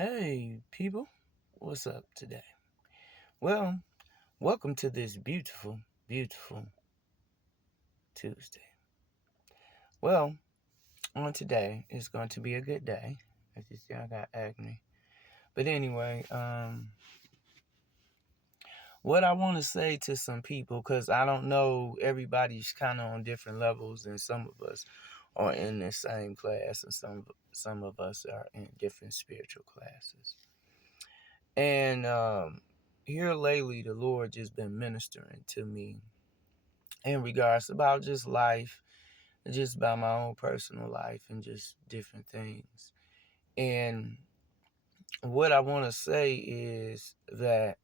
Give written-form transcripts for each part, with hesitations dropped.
Hey, people, what's up today? Well, welcome to this beautiful, beautiful Tuesday. Well, on today is going to be a good day. As you see, I got acne. But anyway, what I want to say to some people, because I don't know, everybody's kind of on different levels, and some of us are in the same class, and some of us are in different spiritual classes. And here lately, the Lord just been ministering to me in regards about just life, just about my own personal life and just different things. And what I want to say is that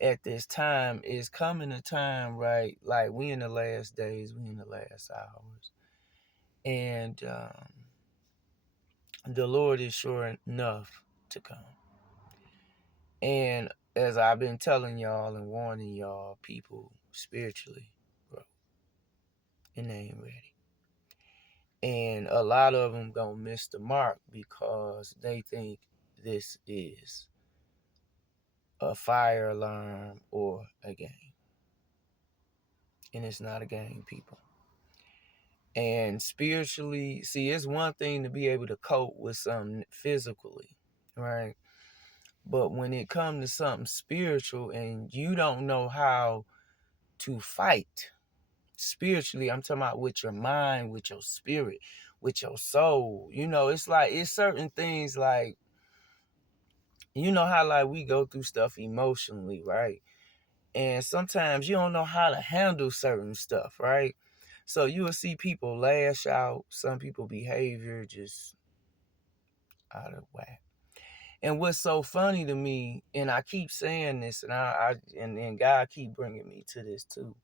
at this time is coming a time, right? Like we in the last days, we in the last hours. And the Lord is sure enough to come. And as I've been telling y'all and warning y'all, people spiritually grow and they ain't ready. And a lot of them gonna miss the mark because they think this is a fire alarm or a game. And it's not a game, people. And spiritually, see, it's one thing to be able to cope with something physically, right? But when it comes to something spiritual and you don't know how to fight spiritually, I'm talking about with your mind, with your spirit, with your soul. It's like it's certain things like how like we go through stuff emotionally, right? And sometimes you don't know how to handle certain stuff, right? So you will see people lash out, some people behavior just out of whack. And what's so funny to me, and I keep saying this, and and God keep bringing me to this too,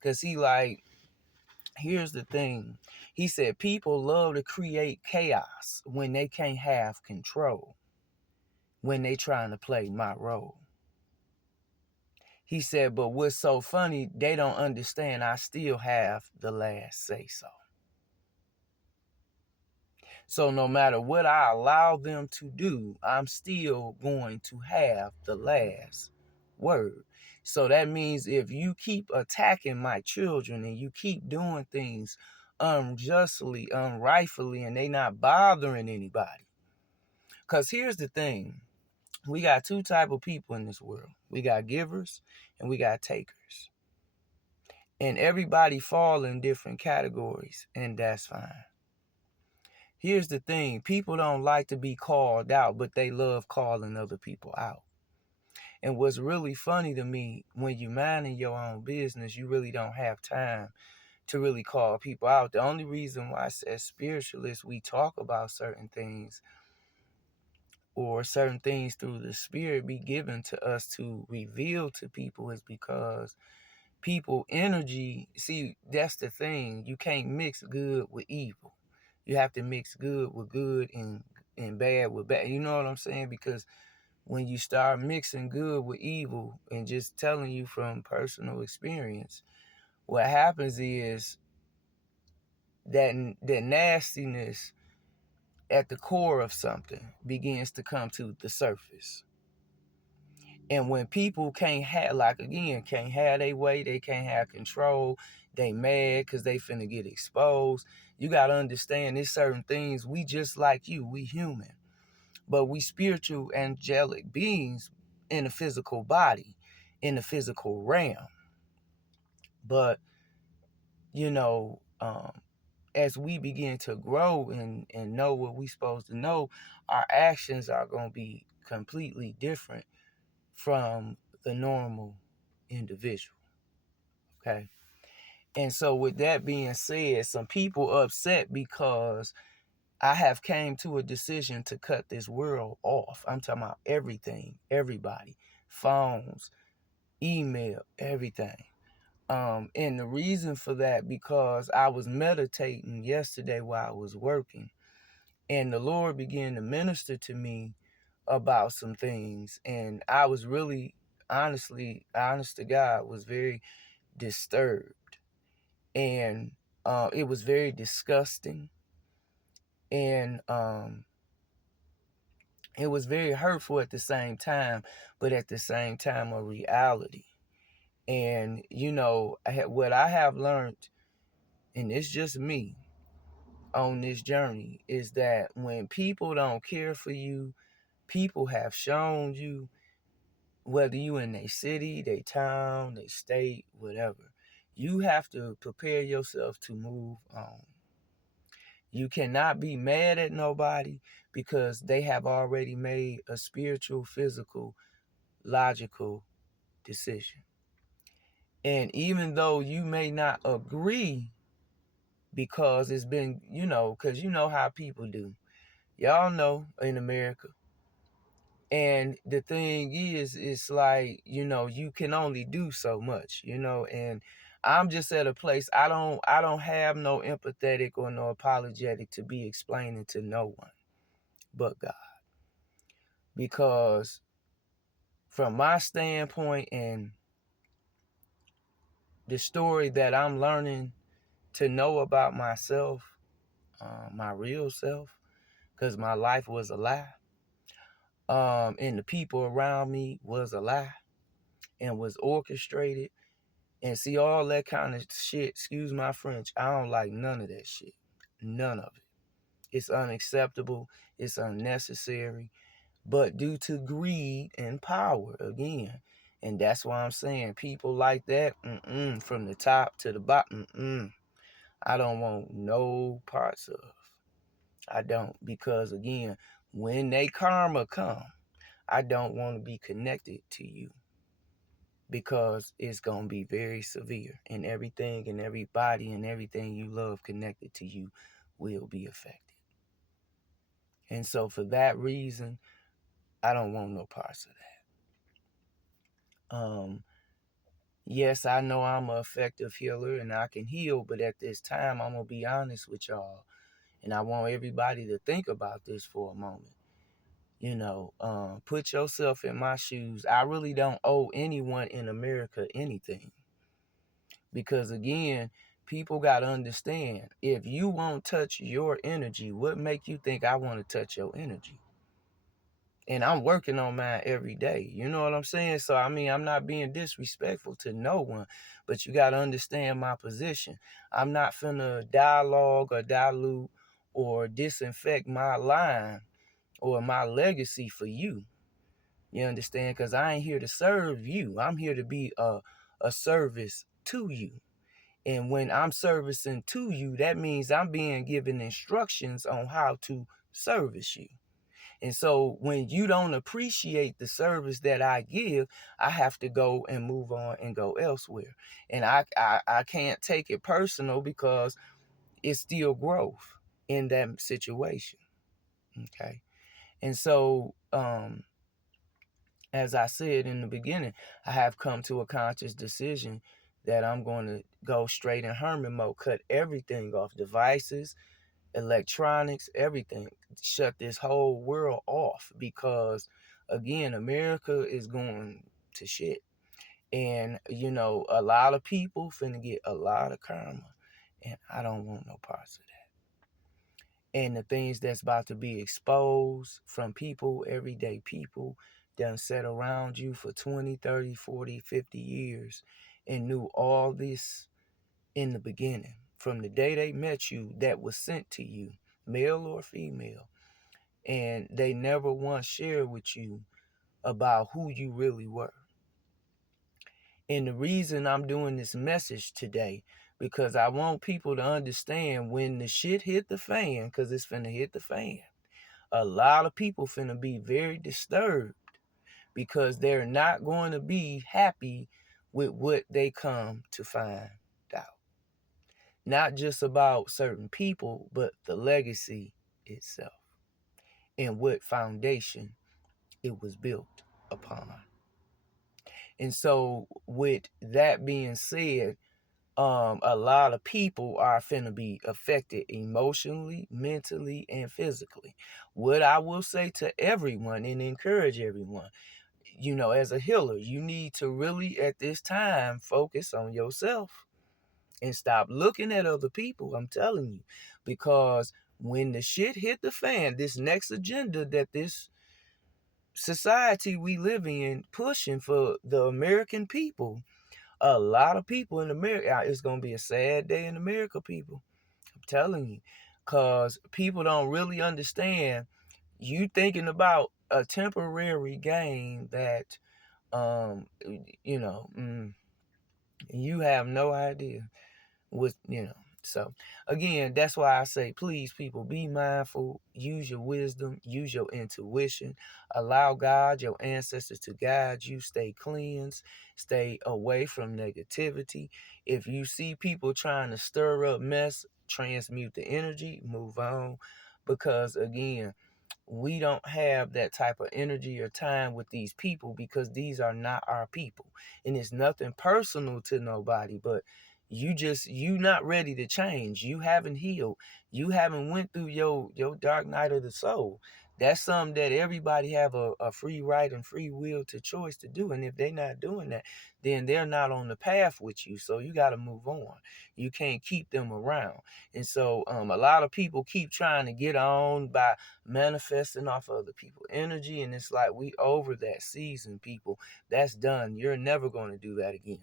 because here's the thing. He said people love to create chaos when they can't have control, when they trying to play my role. He said, but what's so funny, they don't understand I still have the last say so. So no matter what I allow them to do, I'm still going to have the last word. So that means if you keep attacking my children and you keep doing things unjustly, unrightfully, and they not bothering anybody. Because here's the thing. We got two type of people in this world. We got givers and we got takers. And everybody fall in different categories, and that's fine. Here's the thing. People don't like to be called out, but they love calling other people out. And what's really funny to me, when you minding your own business, you really don't have time to really call people out. The only reason why, as spiritualists, we talk about certain things or certain things through the spirit be given to us to reveal to people is because people energy, see, that's the thing. You can't mix good with evil. You have to mix good with good and bad with bad. You know what I'm saying? Because when you start mixing good with evil, and just telling you from personal experience, what happens is that nastiness at the core of something begins to come to the surface. And when people can't have, like again, can't have their way, they can't have control, they mad because they finna get exposed. You gotta understand there's certain things, we just like you, we human. But we spiritual angelic beings in a physical body, in the physical realm. But, you know, as we begin to grow and know what we supposed to know, our actions are gonna be completely different from the normal individual. Okay. And so with that being said, some people upset because I have came to a decision to cut this world off. I'm talking about everything, everybody, phones, email, everything. And the reason for that, because I was meditating yesterday while I was working, and the Lord began to minister to me about some things, and I was really, honestly, honest to God, was very disturbed, and it was very disgusting, and It was very hurtful at the same time, but at the same time a reality. And what I have learned, and it's just me on this journey, is that when people don't care for you, people have shown you, whether you in a city, they town, they state, whatever, you have to prepare yourself to move on. You cannot be mad at nobody because they have already made a spiritual, physical, logical decision. And even though you may not agree, because it's been, because you know how people do. Y'all know in America. And the thing is, it's like, you can only do so much, and I'm just at a place I don't have no empathetic or no apologetic to be explaining to no one but God. Because from my standpoint and the story that I'm learning to know about myself, my real self, because my life was a lie, and the people around me was a lie and was orchestrated. And see, all that kind of shit, excuse my French, I don't like none of that shit. None of it. It's unacceptable. It's unnecessary. But due to greed and power, again, and that's why I'm saying people like that, from the top to the bottom, I don't want no parts of. I don't, because again, when they karma come, I don't want to be connected to you, because it's going to be very severe, and everything and everybody and everything you love connected to you will be affected. And so for that reason, I don't want no parts of that. Yes, I know I'm an effective healer and I can heal, but at this time, I'm going to be honest with y'all. And I want everybody to think about this for a moment. Put yourself in my shoes. I really don't owe anyone in America anything. Because again, people got to understand, if you won't touch your energy, what make you think I want to touch your energy? And I'm working on mine every day. You know what I'm saying? So, I mean, I'm not being disrespectful to no one, but you got to understand my position. I'm not finna dialogue or dilute or disinfect my line or my legacy for you. You understand? Because I ain't here to serve you. I'm here to be a service to you. And when I'm servicing to you, that means I'm being given instructions on how to service you. And so when you don't appreciate the service that I give, I have to go and move on and go elsewhere. And I can't take it personal because it's still growth in that situation. Okay. And so, as I said in the beginning, I have come to a conscious decision that I'm going to go straight in hermit mode, cut everything off, devices, electronics, everything, shut this whole world off, because again, America is going to shit. And a lot of people finna get a lot of karma, and I don't want no parts of that. And the things that's about to be exposed from people, everyday people, done sat around you for 20, 30, 40, 50 years and knew all this in the beginning, from the day they met you, that was sent to you, male or female, and they never once shared with you about who you really were. And the reason I'm doing this message today, because I want people to understand, when the shit hit the fan, because it's finna hit the fan, a lot of people finna be very disturbed, because they're not going to be happy with what they come to find out. Not just about certain people, but the legacy itself and what foundation it was built upon. And so with that being said, a lot of people are finna be affected emotionally, mentally, and physically. What I will say to everyone and encourage everyone, as a healer, you need to really at this time focus on yourself and stop looking at other people. I'm telling you, because when the shit hit the fan, this next agenda that this society we live in pushing for the American people. A lot of people in America, it's going to be a sad day in America, people. I'm telling you. Because people don't really understand. You thinking about a temporary gain that, um, you know, you have no idea with, so again, that's why I say, please, people, be mindful, use your wisdom, use your intuition, allow God, your ancestors, to guide you. Stay cleansed, stay away from negativity. If you see people trying to stir up mess, transmute the energy, move on. Because again, we don't have that type of energy or time with these people, because these are not our people. And it's nothing personal to nobody, but you not ready to change. You haven't healed. You haven't went through your dark night of the soul. That's something that everybody have a free right and free will to choice to do. And if they're not doing that, then they're not on the path with you. So you got to move on. You can't keep them around. And so a lot of people keep trying to get on by manifesting off other people's energy, and it's like, we over that season, people. That's done. You're never going to do that again.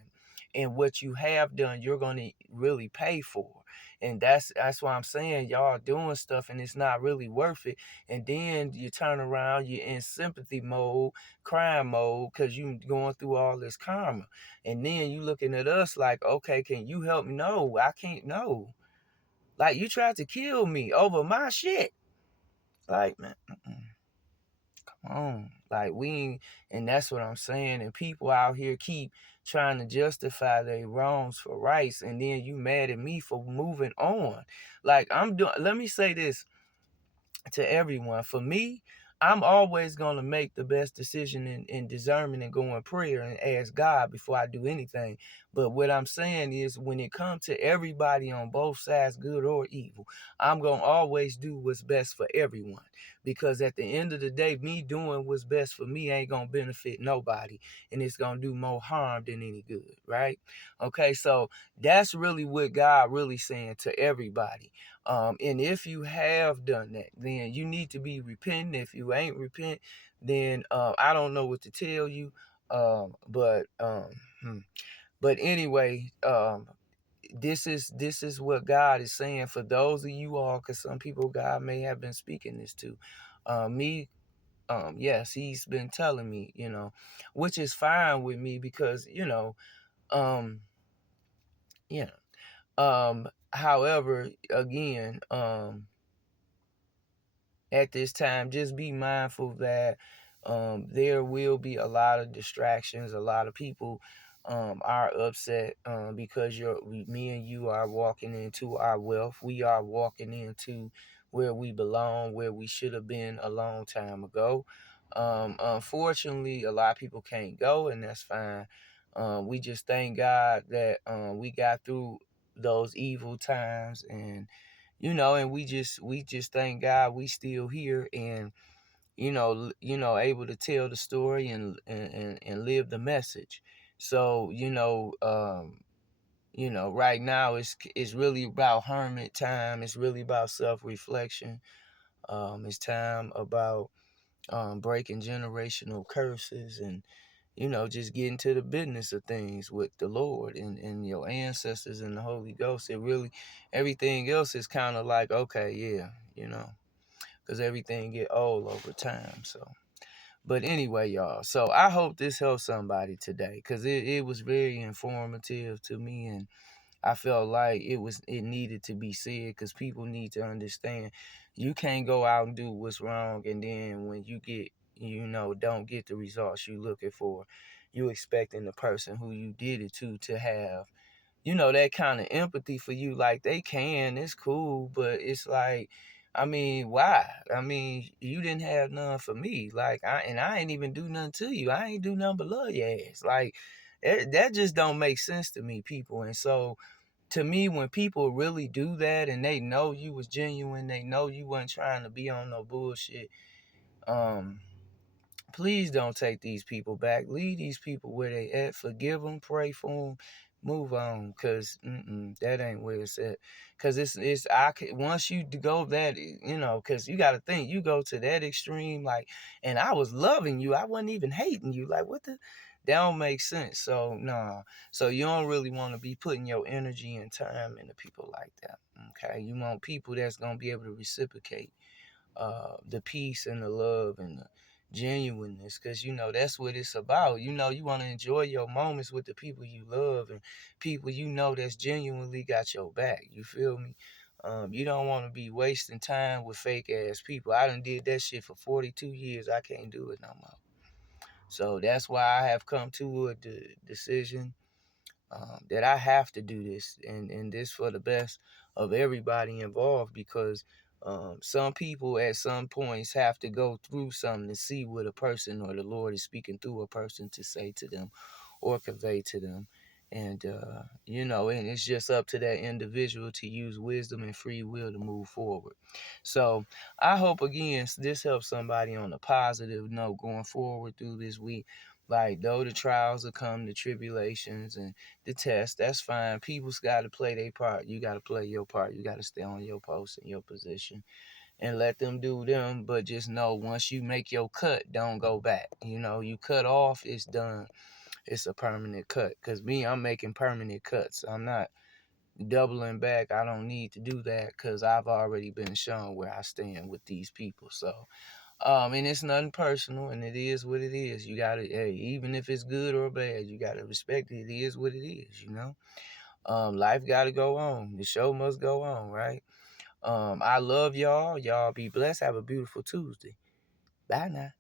And what you have done, you're going to really pay for. And that's why I'm saying, y'all doing stuff and it's not really worth it. And then you turn around, you're in sympathy mode, crime mode, because you going through all this karma. And then you looking at us like, okay, can you help me? No, I can't. No. Like, you tried to kill me over my shit. Like, man, come on. Like, we ain't, and that's what I'm saying. And people out here keep trying to justify their wrongs for rights, and then you mad at me for moving on. Like, let me say this to everyone. For me, I'm always going to make the best decision in discernment and go in prayer and ask God before I do anything. But what I'm saying is, when it comes to everybody on both sides, good or evil, I'm going to always do what's best for everyone. Because at the end of the day, me doing what's best for me ain't going to benefit nobody. And it's going to do more harm than any good, right? Okay, so that's really what God really saying to everybody. And if you have done that, then you need to be repenting. If you ain't repent, then I don't know what to tell you. Um, but um, hmm. but anyway, this is what God is saying for those of you all, because some people God may have been speaking this to. Me, yes, He's been telling me, which is fine with me, because um, yeah. However, again, at this time, just be mindful that there will be a lot of distractions. A lot of people are upset because me and you are walking into our wealth. We are walking into where we belong, where we should have been a long time ago. Unfortunately, a lot of people can't go, and that's fine. We just thank God that we got through those evil times, and we just thank God we still here, and able to tell the story and live the message. So right now it's really about hermit time. It's really about self-reflection. It's time about breaking generational curses, and just getting to the business of things with the Lord and your ancestors and the Holy Ghost. It really, everything else is kind of like, okay, yeah, because everything get old over time. So, but anyway, y'all. So I hope this helps somebody today, because it was very informative to me, and I felt like it needed to be said, because people need to understand you can't go out and do what's wrong, and then when you get don't get the results you looking for, you expecting the person who you did it to have that kind of empathy for you. Like, they can, it's cool, but it's like, I mean, why? I mean, you didn't have none for me. Like, I ain't even do nothing to you. I ain't do nothing but love your ass. Like, that just don't make sense to me, people. And so, to me, when people really do that and they know you was genuine, they know you wasn't trying to be on no bullshit, um, please don't take these people back. Leave these people where they at. Forgive them, pray for them, Move on, cause that ain't where it's at. Cause once you go that, cause you got to think you go to that extreme, like, and I was loving you, I wasn't even hating you, like what the, that don't make sense. So nah, so you don't really want to be putting your energy and time into people like that. Okay, you want people that's gonna be able to reciprocate the peace and the love and the genuineness, because that's what it's about. You want to enjoy your moments with the people you love and people that's genuinely got your back. You feel me? You don't want to be wasting time with fake ass people. I done did that shit for 42 years. I can't do it no more. So that's why I have come to a decision that I have to do this, and this for the best of everybody involved, because some people at some points have to go through something to see what a person or the Lord is speaking through a person to say to them or convey to them. And and it's just up to that individual to use wisdom and free will to move forward. So I hope again this helps somebody on a positive note going forward through this week. Like, though the trials will come, the tribulations and the test, that's fine. People's got to play their part. You got to play your part. You got to stay on your post and your position and let them do them. But just know, once you make your cut, don't go back. You cut off, it's done. It's a permanent cut. Because me, I'm making permanent cuts. I'm not doubling back. I don't need to do that because I've already been shown where I stand with these people. So, and it's nothing personal, and it is what it is. You gotta, hey, even if it's good or bad, you gotta respect it. It is what it is. Life gotta go on. The show must go on, right? I love y'all. Y'all be blessed. Have a beautiful Tuesday. Bye now.